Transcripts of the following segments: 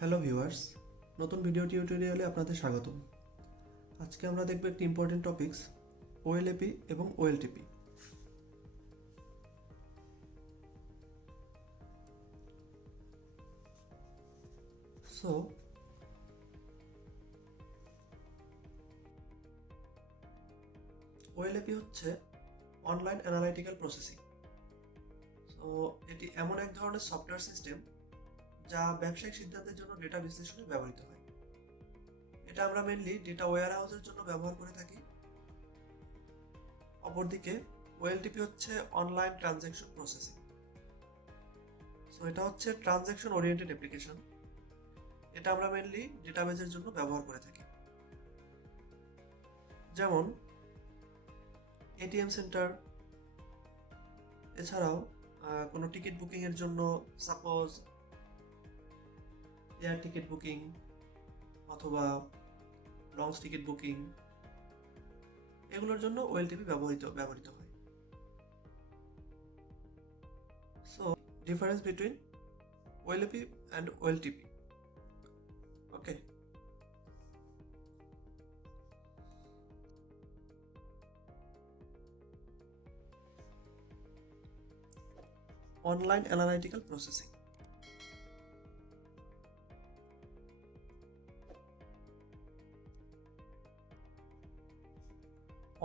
Hello viewers, নতুন ভিডিও টিউটোরিয়ালে আপনাদের স্বাগতম। আজকে আমরা দেখব একটি ইম্পর্টেন্ট টপিকস ওএলএপি এবং ওএলটিপি। সো ওএলএপি হচ্ছে অনলাইন অ্যানালাইটিক্যাল প্রসেসিং। সো এটি এমন এক ধরনের সফটওয়্যার সিস্টেম যা ব্যবসায়িক সিদ্ধান্তের জন্য ডেটা বিশ্লেষণে ব্যবহৃত হয়। এটা আমরা মেইনলি ডেটা ওয়্যারহাউসের জন্য ব্যবহার করে থাকি। অপরদিকে ওএলটিপি হচ্ছে অনলাইন ট্রানজ্যাকশন প্রসেসিং। সো এটা হচ্ছে ট্রানজ্যাকশন ওরিয়েন্টেড অ্যাপ্লিকেশন। এটা আমরা মেইনলি ডেটাবেজের জন্য ব্যবহার করে থাকি, যেমন এটিএম সেন্টার। এছাড়াও কোনো টিকিট বুকিংয়ের জন্য, সাপোজ এয়ার টিকিট বুকিং অথবা লঞ্চ টিকিট বুকিং, এগুলোর জন্য ওএলটিপি ব্যবহৃত হয়। So difference between OLAP and OLTP. Okay, online analytical processing.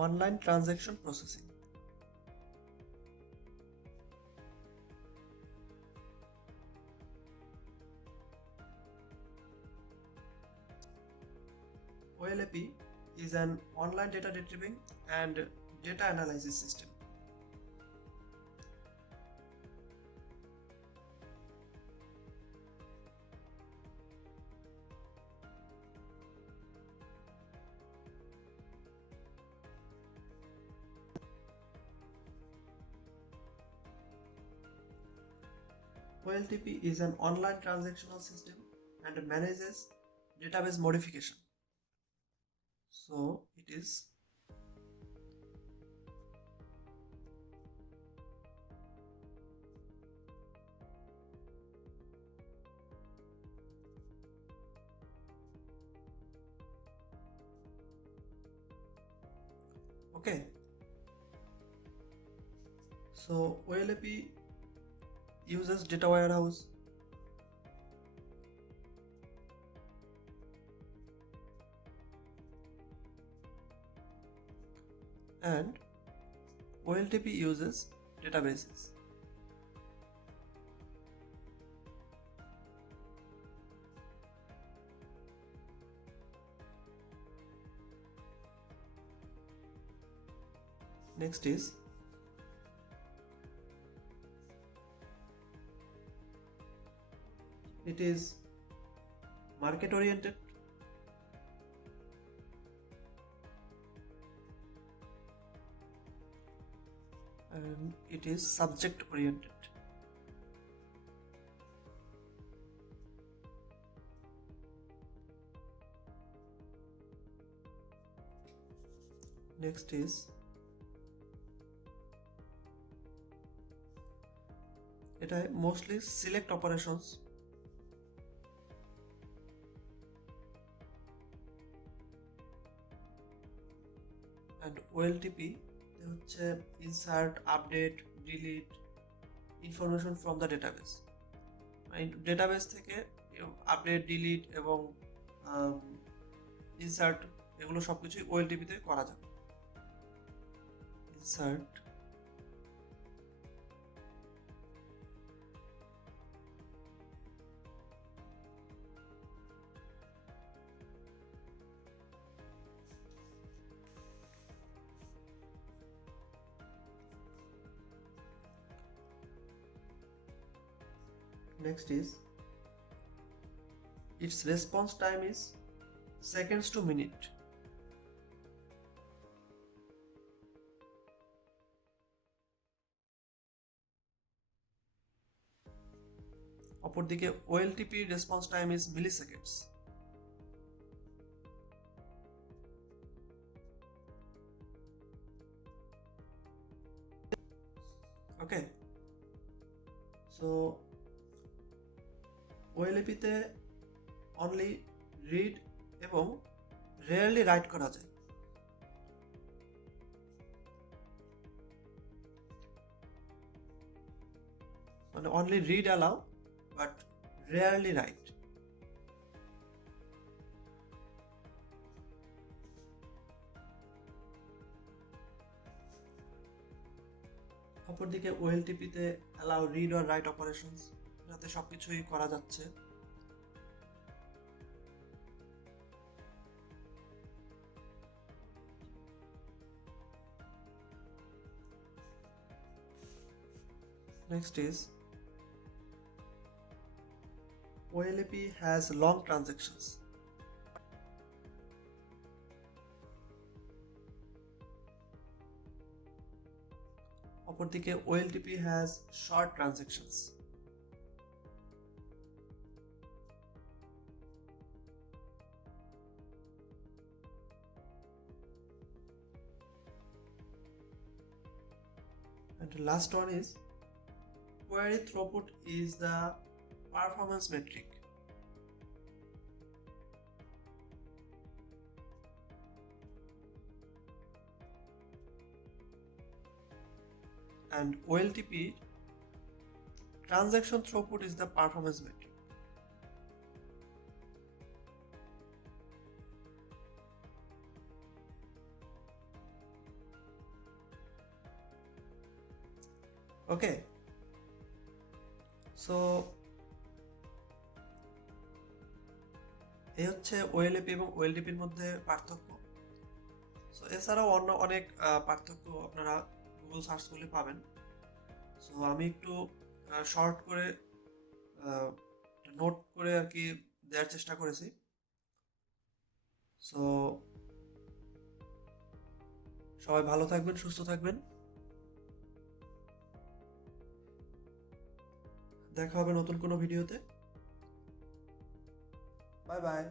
Online transaction processing. OLAP is an online data retrieving and data analysis system. OLTP is an online transactional system and manages database modification. So it is okay. So OLAP uses data warehouse, and OLTP uses databases. Next is it is market oriented, and it is subject oriented. Next is it mostly select operations, and OLTP হচ্ছে insert, update, delete information from the database. Database থেকে update, delete এবং ইনসার্ট এগুলো সবকিছুই ওএলটিপিতে করা যাবে। Insert, next is its response time is seconds to minute. অপরদিকে OLTP response time is milliseconds. Okay, so OLAP তে অনলি রিড এবং রেয়ারলি রাইট করা যায়। মানে only read allow but rarely right. অপরদিকে OLTP তে allow read or right operations, যাতে সবকিছুই করা যাচ্ছে। Next is OLAP has long transactions. অপরদিকে OLTP has short transactions. And the last one is query throughput is the performance metric. And OLTP transaction throughput is the performance metric. Okay, so এই হচ্ছে OLAP এবং OLTP এর মধ্যে পার্থক্য। সো এছাড়াও অন্য অনেক পার্থক্য আপনারা গুগল সার্চ করলে পাবেন। সো আমি একটু শর্ট করে নোট করে আর কি দেওয়ার চেষ্টা করেছি। সো সবাই ভালো থাকবেন, সুস্থ থাকবেন। দেখা হবে নতুন কোনো ভিডিওতে। Bye bye.